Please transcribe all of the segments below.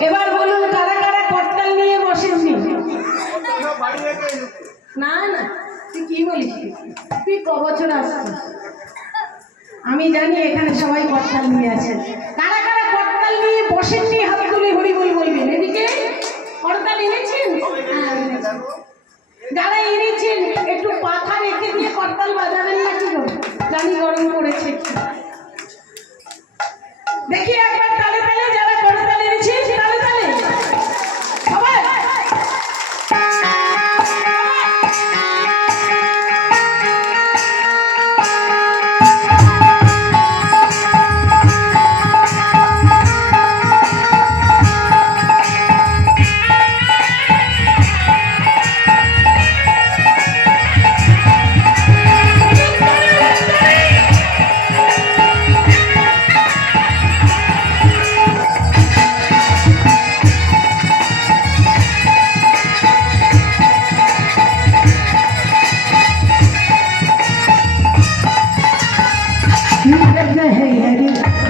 এবার বলুন, কারা কারা করতাল নিয়ে বসেননি না? না তুই কি বলিস? তুই ক বছর আসছিস? আমি জানি এখানে সবাই করতাল নিয়ে আছেন কারা কারা করতাল নিয়ে বসেননি হাত তুলে হরি বল বলবেন? এদিকে করতাল এনেছেন? যারা এনেছেন, একটু পাখা রেখে দিয়ে করতাল বাজাবেন না কি জানি গরম পড়েছে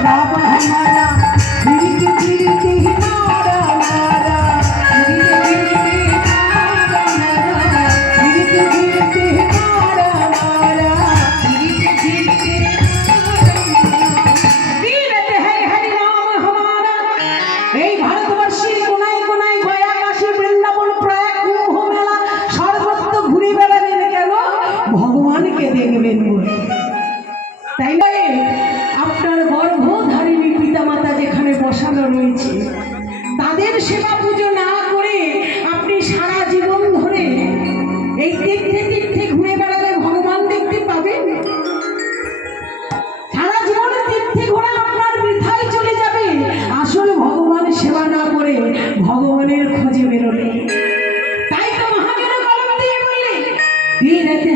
बाबा हमारा সেবা পুজো না করে আপনি সারা জীবন ধরে এই তীর্থে তীর্থে ঘুরে বেড়ালে ভগবান দেখতে পাবেন? সারা জীবন তীর্থে ঘোরা আপনার বৃথায় চলে যাবে। আসলে ভগবান সেবা না করে ভগবানের খোঁজে বেরোলে। তাই তো মহাজন কলম দিয়ে বললে তীরথ হ্যাঁ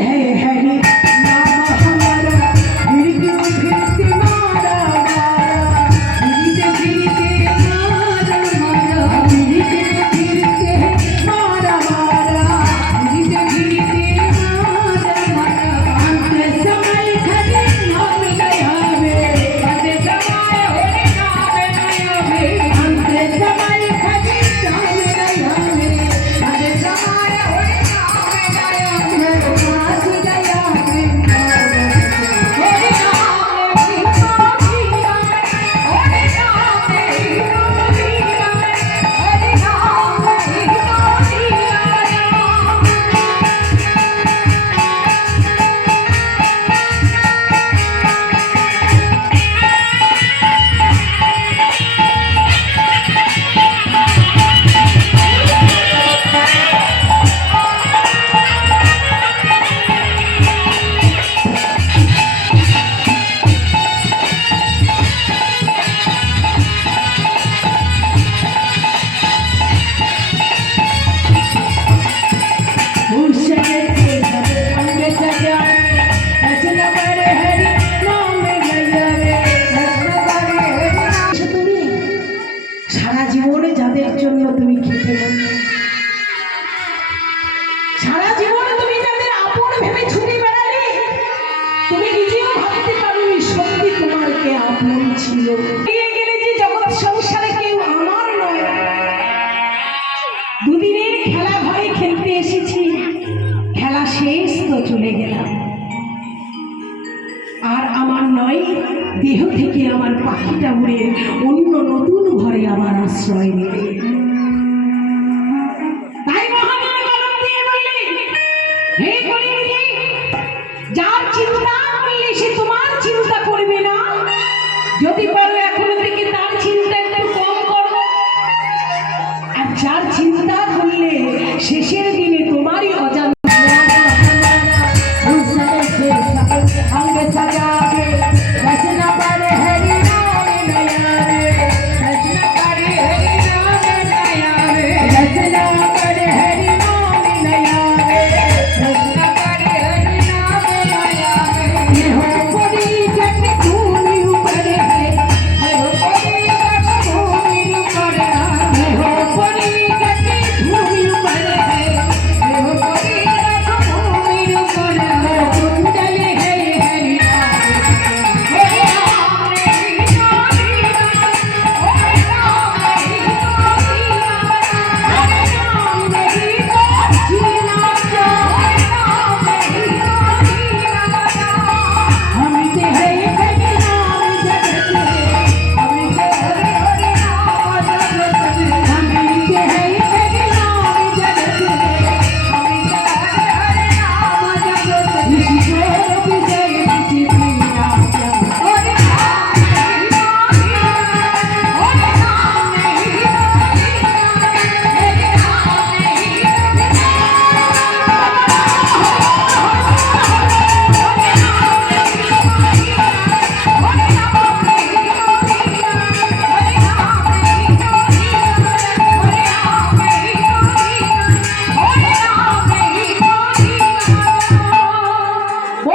ছিল। গেলে যে জগৎ সংসারে কেউ আমার নয়। দুদিনের খেলা ঘরে খেলতে এসেছি। খেলা শেষ তো চলে গেলাম। আর আমার নয়, দেহ থেকে আমার পাখিটা উড়ে অন্য নতুন ঘরে আমার আশ্রয় নেবে। যদি বল